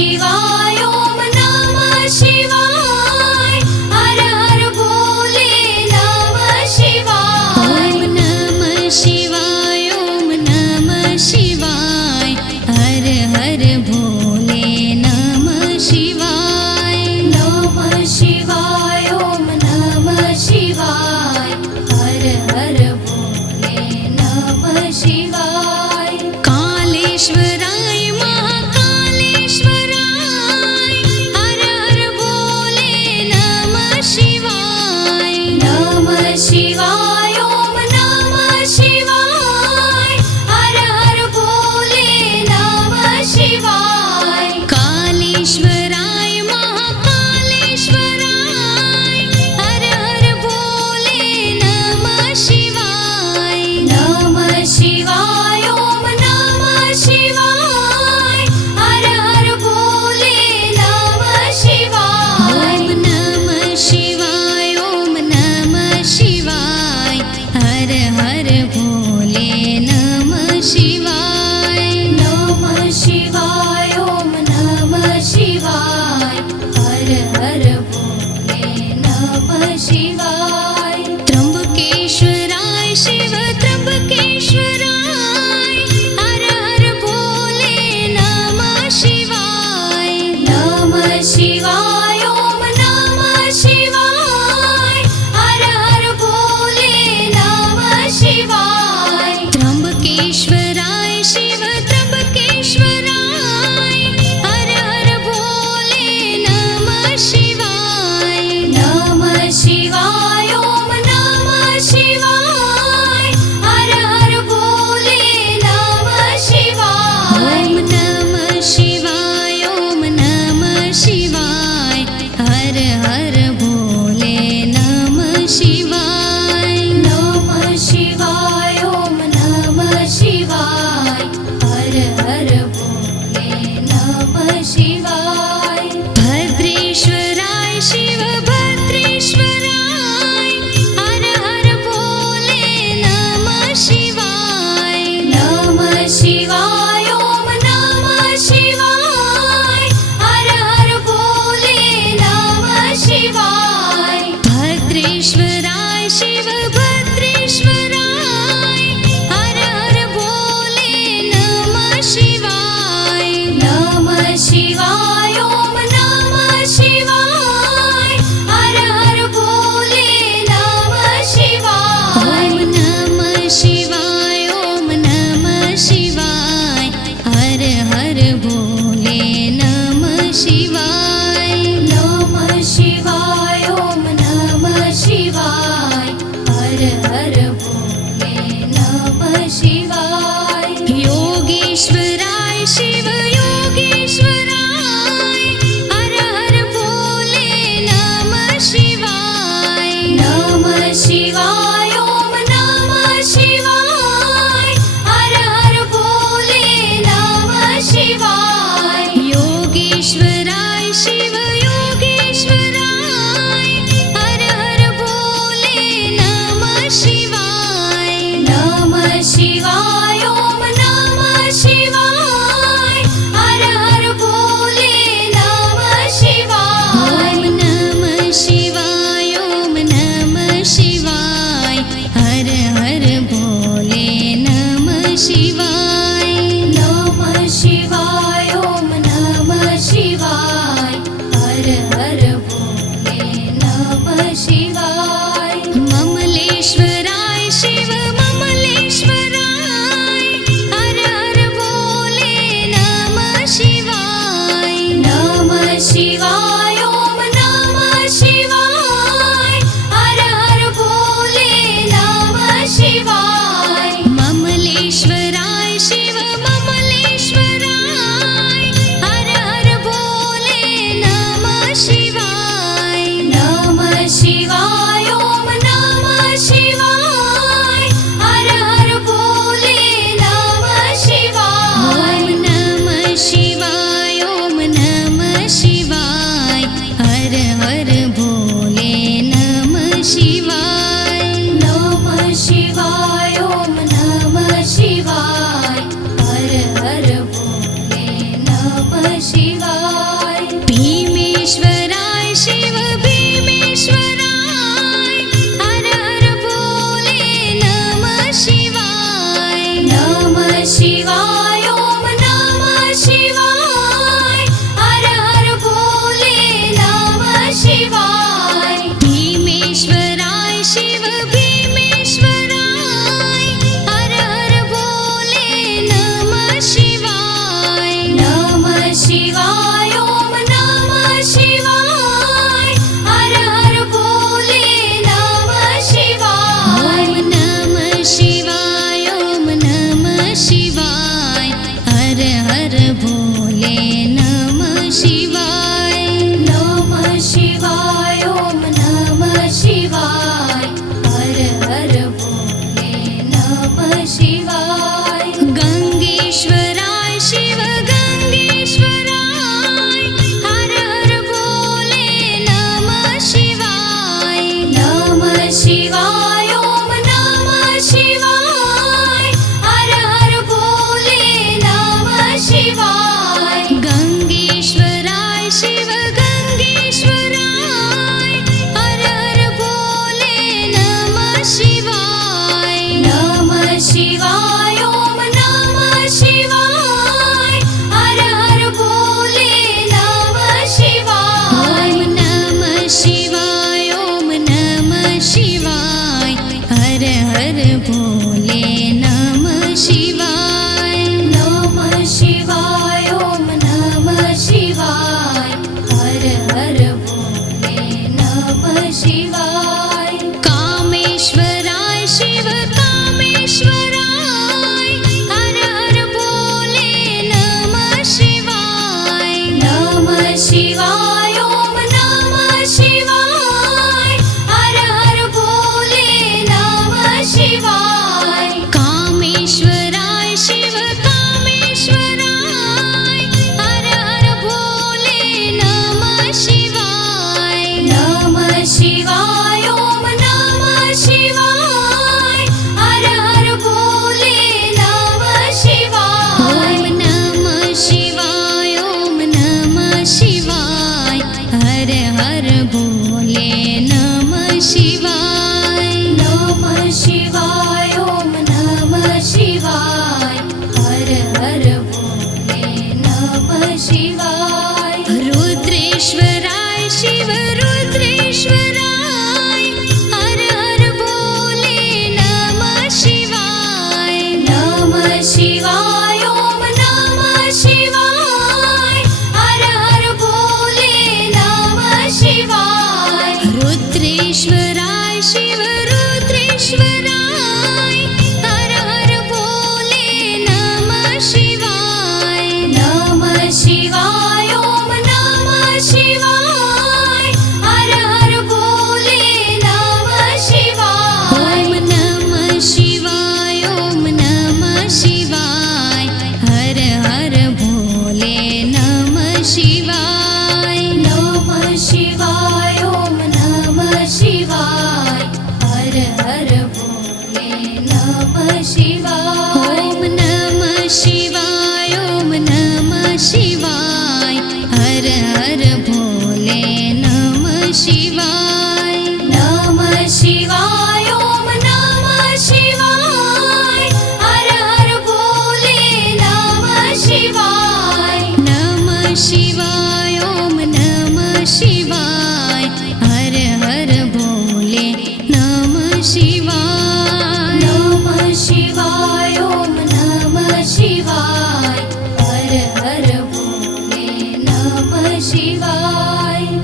शिवाय ओम नमः शिवाय शिवाय ममलेश्वराय शिव ममलेश्वराय हर हर भोले नमः शिवाय ओम नमः शिवाय हर हर भोले नमः शिवाय ममलेश्वराय शिव ममलेश्वराय हर हर भोले नमः शिवाय ओम नमः शिवाय हर हर भोले नमः शिवाय ओम नमः शिवाय हर हर भोले नमः शिवाय ओम नमः शिवाय हर हर भोले नमः शिवाय भीमेश्वराय शिव भीमेश्वराय हर हर भोले नमः शिवाय ओम नमः शिवाय हर हर भोले नमः शिवाय भीमेश्वराय शिव भीमेश्वराय हर हर भोले नमः शिवाय ओम नमः शिवाय हर हर भोले नमः शिवाय ओम नमः शिवाय हर हर भोले नमः शिवाय ओम नमः शिवाय हर हर भोले नमः शिवाय गंगेश्वराय शिव गंगेश्वराय हर हर भोले नमः शिवाय ओम नमः शिवाय हर हर भोले नमः शिवाय गंगेश्वराय शिव गंगेश्वराय हर हर भोले नमः शिवाय ओम नमः शिवाय हर हर भोले नमः शिवाय ओम नमः शिवाय हर हर भोले नमः शिवाय ओम नमः शिवाय हर हर भोले नमः शिवाय कामेश्वराय शिव कामेश्वराय हर हर भोले नमः शिवाय ओम नमः शिवाय हर हर भोले नमः शिवाय कामेश्वराय शिव कामेश्वराय हर हर भोले नमः शिवाय ओम नमः शिवाय हर हर भोले नमः शिवाय ओम नमः शिवाय हर हर भोले नमः शिवाय ओम नमः शिवाय हर हर भोले नमः शिवाय रुद्रेश्वराय शिव रुद्रेश्वराय हर हर भोले नमः शिवाय ओम नमः शिवाय हर हर भोले नमः शिवाय रुद्रेश्वराय शिव रुद्रेश्वराय हर हर भोले नमः शिवाय ओम नमः शिवाय हर हर भोले नमः शिवाय ओम नमः शिवाय हर हर भोले नमः शिवाय ओम नमः शिवाय हर हर भोले नमः शिवाय ओम नमः शिवाय ओम नमः शिवाय हर हर भोले नमः शिवाय ओम नमः शिवाय हर हर भोले नमः शिवाय शिवाय ओम नमः शिवाय हर हर भोले શિવાય નમઃ શિવાય ઓમ નમઃ શિવાય હર હર ભોલે નમઃ શિવાય